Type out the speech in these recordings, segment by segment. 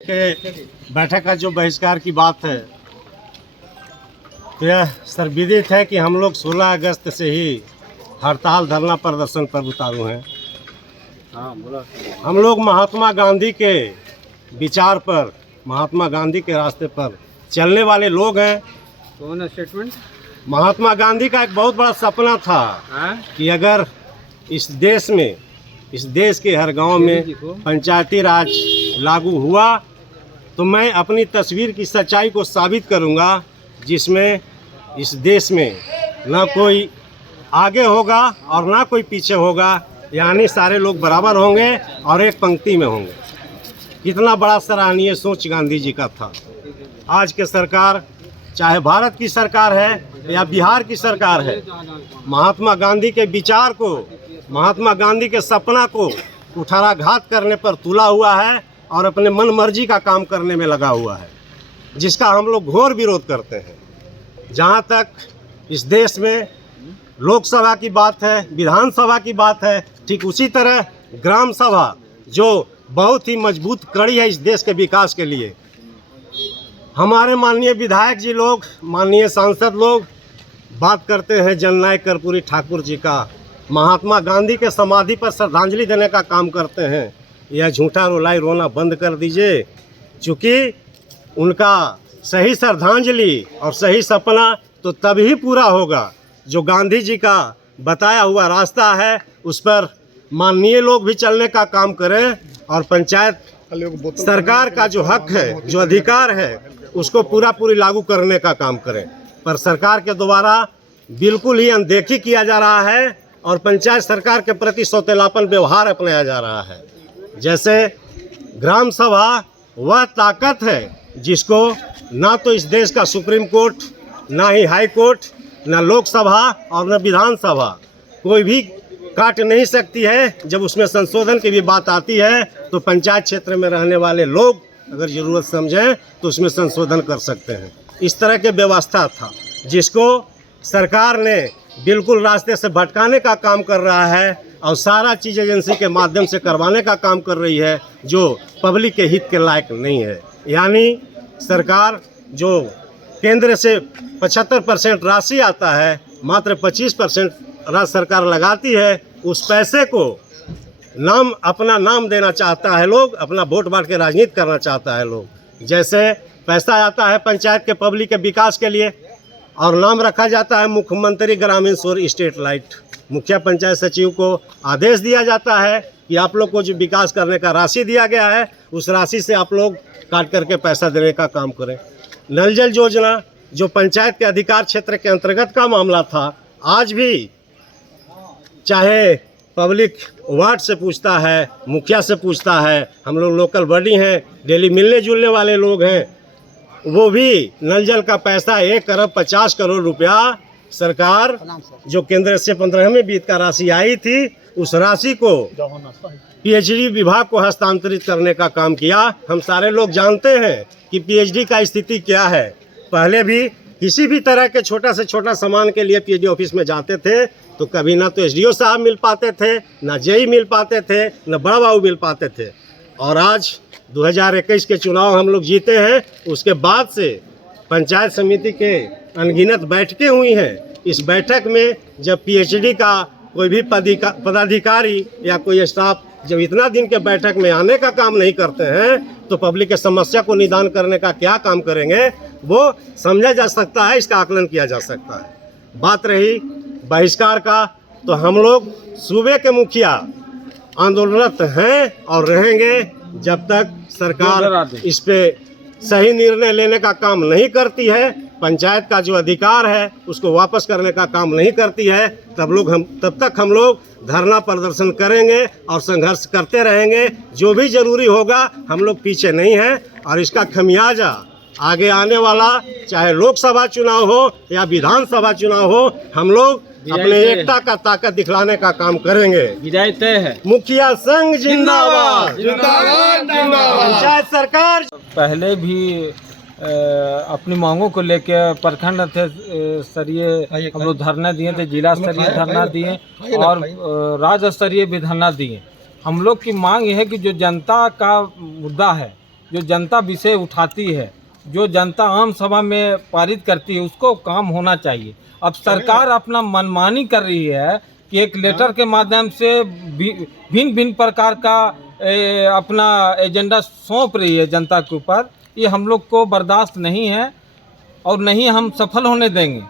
के बैठक का जो बहिष्कार की बात है, तो यह सर्वविदित है कि हम लोग 16 अगस्त से ही हड़ताल धरना प्रदर्शन पर उतारू हैं। हम लोग महात्मा गांधी के विचार पर, महात्मा गांधी के रास्ते पर चलने वाले लोग हैं। कौन है स्टेटमेंट? महात्मा गांधी का एक बहुत बड़ा सपना था कि अगर इस देश में, इस देश के हर गांव में पंचायती राज लागू हुआ तो मैं अपनी तस्वीर की सच्चाई को साबित करूंगा, जिसमें इस देश में ना कोई आगे होगा और ना कोई पीछे होगा, यानी सारे लोग बराबर होंगे और एक पंक्ति में होंगे। कितना बड़ा सराहनीय सोच गांधी जी का था। आज के सरकार, चाहे भारत की सरकार है या बिहार की सरकार है, महात्मा गांधी के विचार को, महात्मा गांधी के सपना को कुठाराघात करने पर तुला हुआ है और अपने मन मर्जी का काम करने में लगा हुआ है, जिसका हम लोग घोर विरोध करते हैं। जहाँ तक इस देश में लोकसभा की बात है, विधानसभा की बात है, ठीक उसी तरह ग्राम सभा जो बहुत ही मजबूत कड़ी है इस देश के विकास के लिए। हमारे माननीय विधायक जी लोग, माननीय सांसद लोग बात करते हैं जननायक कर्पूरी ठाकुर जी का, महात्मा गांधी के समाधि पर श्रद्धांजलि देने का काम करते हैं। यह झूठा रुलाई रोना बंद कर दीजिए, क्योंकि उनका सही श्रद्धांजलि और सही सपना तो तभी पूरा होगा जो गांधी जी का बताया हुआ रास्ता है उस पर माननीय लोग भी चलने का काम करें और पंचायत सरकार का जो हक है, जो अधिकार है, उसको पूरी लागू करने का काम करें। पर सरकार के द्वारा बिल्कुल ही अनदेखी किया जा रहा है और पंचायत सरकार के प्रति सौतेलापन व्यवहार अपनाया जा रहा है। जैसे ग्राम सभा वह ताकत है जिसको ना तो इस देश का सुप्रीम कोर्ट, ना ही हाई कोर्ट, ना लोकसभा और न विधानसभा कोई भी काट नहीं सकती है। जब उसमें संशोधन की भी बात आती है तो पंचायत क्षेत्र में रहने वाले लोग अगर ज़रूरत समझें तो उसमें संशोधन कर सकते हैं। इस तरह की व्यवस्था था जिसको सरकार ने बिल्कुल रास्ते से भटकाने का काम कर रहा है और सारा चीज़ एजेंसी के माध्यम से करवाने का काम कर रही है, जो पब्लिक के हित के लायक नहीं है। यानी सरकार जो केंद्र से 75% राशि आता है, मात्र 25% राज्य सरकार लगाती है। उस पैसे को अपना नाम देना चाहता है लोग, अपना वोट बांट के राजनीति करना चाहता है लोग। जैसे पैसा आता है पंचायत के पब्लिक के विकास के लिए और नाम रखा जाता है मुख्यमंत्री ग्रामीण सौर स्ट्रीट लाइट। मुखिया पंचायत सचिव को आदेश दिया जाता है कि आप लोग को जो विकास करने का राशि दिया गया है उस राशि से आप लोग काट करके पैसा देने का काम करें। नल जल योजना जो पंचायत के अधिकार क्षेत्र के अंतर्गत का मामला था, आज भी चाहे पब्लिक वार्ड से पूछता है, मुखिया से पूछता है, हम लोग लोकल बॉडी हैं, डेली मिलने जुलने वाले लोग हैं, वो भी नल जल का पैसा 1 अरब 50 करोड़ रुपया सरकार जो केंद्र से 15वें वित्त का राशि आई थी, उस राशि को पीएचडी विभाग को हस्तांतरित करने का काम किया। हम सारे लोग जानते हैं कि पीएचडी का स्थिति क्या है। पहले भी किसी भी तरह के छोटा से छोटा सामान के लिए पीएचडी ऑफिस में जाते थे तो कभी ना तो एसडीओ साहब मिल पाते थे, ना जेई मिल पाते थे, ना बड़ा बाबू मिल पाते थे। और आज 2021 के चुनाव हम लोग जीते हैं, उसके बाद से पंचायत समिति के अनगिनत बैठकें हुई हैं। इस बैठक में जब पीएचडी का कोई भी पदाधिकारी या कोई स्टाफ जब इतना दिन के बैठक में आने का काम नहीं करते हैं तो पब्लिक के समस्या को निदान करने का क्या काम करेंगे, वो समझा जा सकता है, इसका आकलन किया जा सकता है। बात रही बहिष्कार का, तो हम लोग सूबे के मुखिया आंदोलनरत हैं और रहेंगे जब तक सरकार इस पे सही निर्णय लेने का काम नहीं करती है, पंचायत का जो अधिकार है उसको वापस करने का काम नहीं करती है। तब तक हम लोग धरना प्रदर्शन करेंगे और संघर्ष करते रहेंगे। जो भी जरूरी होगा, हम लोग पीछे नहीं हैं और इसका खमियाजा आगे आने वाला चाहे लोकसभा चुनाव हो या विधानसभा चुनाव हो, हम लोग अपने एकता का ताकत दिखलाने का काम करेंगे। विजय तय है। मुखिया संघ जिंदाबाद, जिंदाबाद, जिंदाबाद। पंचायत सरकार पहले भी अपनी मांगों को लेकर प्रखंड स्तरीय हम लोग धरना दिए थे, जिला स्तरीय धरना दिए और राज्य स्तरीय भी धरना दिए। हम लोग की मांग है कि जो जनता का मुद्दा है, जो जनता विषय उठाती है, जो जनता आम सभा में पारित करती है, उसको काम होना चाहिए। अब सरकार अपना मनमानी कर रही है कि एक लेटर के माध्यम से भिन्न भिन्न प्रकार का अपना एजेंडा सौंप रही है जनता के ऊपर। ये हम लोग को बर्दाश्त नहीं है और नहीं हम सफल होने देंगे।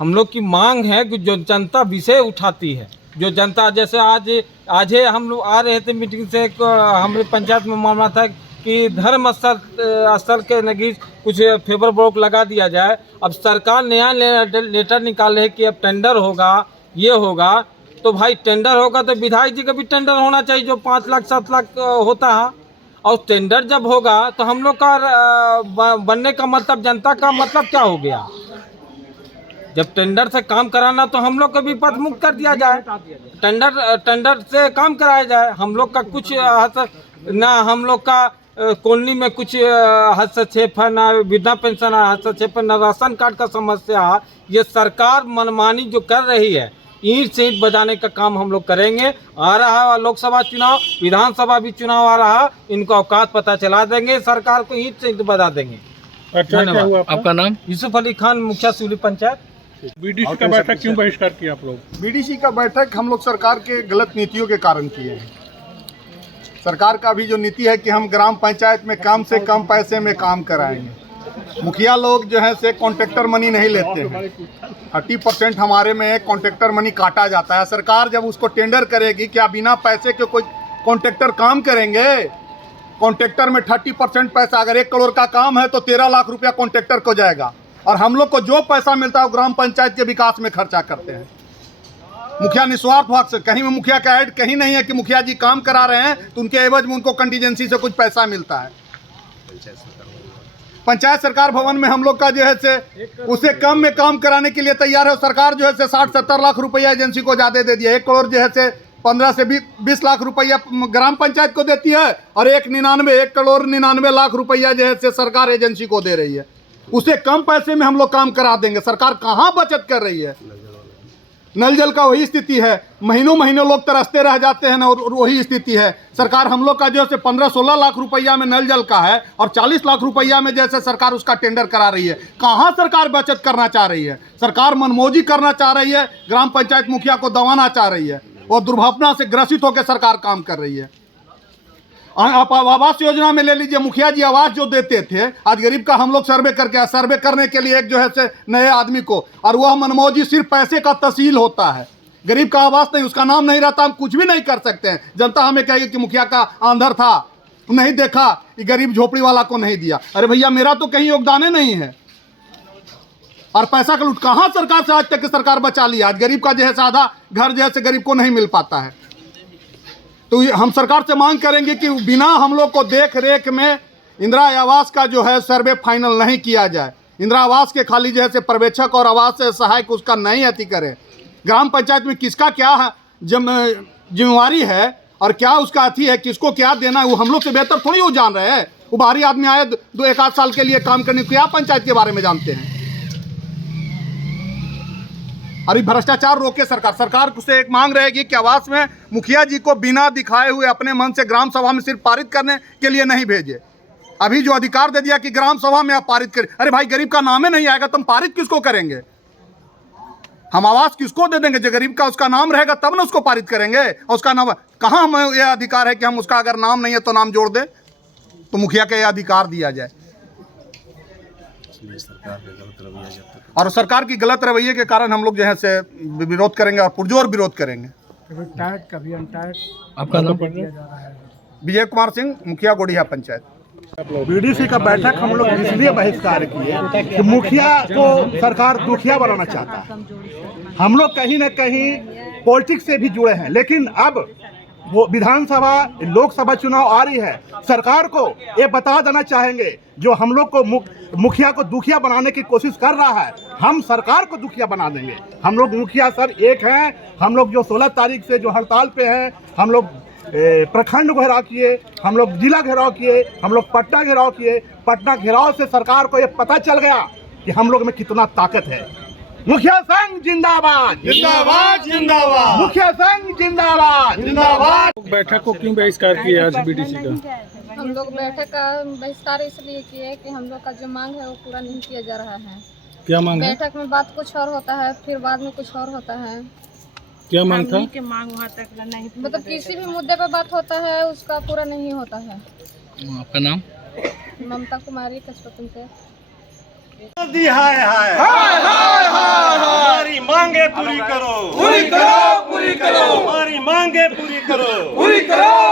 हम लोग की मांग है कि जो जनता विषय उठाती है, जो जनता, जैसे आज हम लोग आ रहे थे मीटिंग से, हमारे पंचायत में मामला था कि धर्म स्थल के नज़दीक कुछ फेवर ब्लॉक लगा दिया जाए। अब सरकार नया लेटर निकाले है कि अब टेंडर होगा, ये होगा, तो भाई टेंडर होगा तो विधायक जी का भी टेंडर होना चाहिए जो 5 लाख 7 लाख होता है। और टेंडर जब होगा तो हम लोग का बनने का मतलब, जनता का मतलब क्या हो गया? जब टेंडर से काम कराना तो हम लोग को भी पद मुक्त कर दिया जाए, टेंडर से काम कराया जाए। हम लोग का कुछ ना, हम लोग का कॉलोनी में कुछ हस्तक्षेप है, ना वृद्धा पेंशन हस्तक्षेप है, ना राशन कार्ड का समस्या है। ये सरकार मनमानी जो कर रही है, ईंट से ईंट बजाने का काम हम लोग करेंगे। आ रहा है लोकसभा चुनाव, विधानसभा भी चुनाव आ रहा है, इनको औकात पता चला देंगे, सरकार को ईंट से ईंट बजा देंगे। धन्यवाद। आपका नाम? यूसुफ अली खान, मुखिया सिवली पंचायत। बीडीसी का बैठक क्यों बहिष्कार किया आप लोग? बीडीसी का बैठक हम लोग सरकार के गलत नीतियों के कारण किए हैं। सरकार का भी जो नीति है कि हम ग्राम पंचायत में कम से कम पैसे में काम कराएंगे। मुखिया लोग जो है से कॉन्ट्रैक्टर मनी नहीं लेते हैं, 30% हमारे में कॉन्ट्रैक्टर मनी काटा जाता है। सरकार जब उसको टेंडर करेगी, क्या बिना पैसे के कोई कॉन्ट्रैक्टर काम करेंगे? कॉन्ट्रैक्टर में 30% पैसा, अगर 1 करोड़ का काम है तो 13 लाख रुपया कॉन्ट्रैक्टर को जाएगा, और हम लोग को जो पैसा मिलता है वो ग्राम पंचायत के विकास में खर्चा करते हैं। मुखिया निस्वार्थ भाग से, कहीं में मुखिया का ऐड कहीं नहीं है कि मुखिया जी काम करा रहे हैं तो उनके एवज में उनको कंटीजेंसी से कुछ पैसा मिलता है। पंचायत सरकार भवन में हम लोग का जो है से उससे कम में काम कराने के लिए तैयार है। सरकार जो है से 60-70 लाख रुपया एजेंसी को ज़्यादा दे दिया। 1 करोड़ जो है से 15 से 20 लाख रुपया ग्राम पंचायत को देती है, और 1 करोड़ 99 लाख रुपया जो है से सरकार एजेंसी को दे रही है। उससे कम पैसे में हम लोग काम करा देंगे। सरकार कहाँ बचत कर रही है? नल जल का वही स्थिति है, महीनों लोग तरसते रह जाते हैं ना, और वही स्थिति है। सरकार हम लोग का जो है 15-16 लाख रुपया में नल जल का है, और 40 लाख रुपया में जैसे सरकार उसका टेंडर करा रही है। कहाँ सरकार बचत करना चाह रही है? सरकार मनमौजी करना चाह रही है, ग्राम पंचायत मुखिया को दबाना चाह रही है, और दुर्भावना से ग्रसित होकर सरकार काम कर रही है। आप आवास योजना में ले लीजिए, मुखिया जी आवास जो देते थे, आज गरीब का हम लोग सर्वे करने के लिए एक जो है से नए आदमी को, और वह मनमौजी सिर्फ पैसे का तहसील होता है, गरीब का आवास नहीं, उसका नाम नहीं रहता, हम कुछ भी नहीं कर सकते हैं। जनता हमें कहेगी कि मुखिया का आंधर था, नहीं देखा, कि गरीब झोपड़ी वाला को नहीं दिया। अरे भैया, मेरा तो कहीं योगदान ही नहीं है, और पैसा का लूट कहाँ सरकार से आज तक की सरकार बचा लिया। आज गरीब का जो है आधा घर जो है गरीब को नहीं मिल पाता है। तो हम सरकार से मांग करेंगे कि बिना हम लोग को देख रेख में इंदिरा आवास का जो है सर्वे फाइनल नहीं किया जाए। इंदिरा आवास के खाली जो है पर्यवेक्षक और आवास सहायक उसका नहीं अति करें। ग्राम पंचायत में किसका क्या जिम्मेवारी है और क्या उसका अति है, किसको क्या देना है, वो हम लोग से बेहतर थोड़ी वो जान रहे हैं। वो बाहरी आदमी आए 1 साल के लिए काम करने, क्या पंचायत के बारे में जानते हैं? अरे भ्रष्टाचार रोके सरकार से एक मांग रहेगी कि आवास में मुखिया जी को बिना दिखाए हुए अपने मन से ग्राम सभा में सिर्फ पारित करने के लिए नहीं भेजे। अभी जो अधिकार दे दिया कि ग्राम सभा में आप पारित करें, अरे भाई गरीब का नाम ही नहीं आएगा, तुम पारित किसको करेंगे? हम आवास किसको दे देंगे? जो गरीब का उसका नाम रहेगा तब ना उसको पारित करेंगे। और उसका नाम कहाँ हमें यह अधिकार है कि हम उसका अगर नाम नहीं है तो नाम जोड़ दें? तो मुखिया का यह अधिकार दिया जाए। और सरकार की गलत रवैये के कारण हम लोग जो है से विरोध करेंगे और पुरजोर विरोध करेंगे। आपका नाम? विजय कुमार सिंह, मुखिया गोड़िया पंचायत। बीडीसी का बैठक हम लोग इसलिए बहिष्कार किए कि मुखिया को सरकार दुखिया बनाना चाहता है। हम लोग कहीं न कहीं पॉलिटिक्स से भी जुड़े हैं, लेकिन अब वो विधानसभा लोकसभा चुनाव आ रही है, सरकार को ये बता देना चाहेंगे जो हम लोग को मुखिया को दुखिया बनाने की कोशिश कर रहा है, हम सरकार को दुखिया बना देंगे। हम लोग मुखिया सर एक हैं। हम लोग जो 16 तारीख से जो हड़ताल पे हैं, हम लोग प्रखंड घेराव किए, हम लोग जिला घेराव किए, हम लोग पटना घेराव किए। पटना घेराव से सरकार को ये पता चल गया कि हम लोग में कितना ताकत है। मुखिया संघ जिंदाबाद, जिंदाबाद, जिंदाबाद। मुखिया संघ जिंदाबाद, जिंदाबाद। बैठक को क्यों बहिष्कार किया आज बीडीसी का? हम लोग बैठक का बहिष्कार इसलिए किए कि हम लोग का जो मांग है वो पूरा नहीं किया जा रहा है। क्या मांग है? बैठक में बात कुछ और होता है, फिर बाद में कुछ और होता है। क्या मांग था? मतलब किसी भी मुद्दे पर बात होता है उसका पूरा नहीं होता है। आपका नाम? ममता कुमारी कचपतन से। मोदी हाय हाय हमारी मांगे पूरी करो, पूरी करो, पूरी करो, हमारी मांगे पूरी करो, पूरी करो।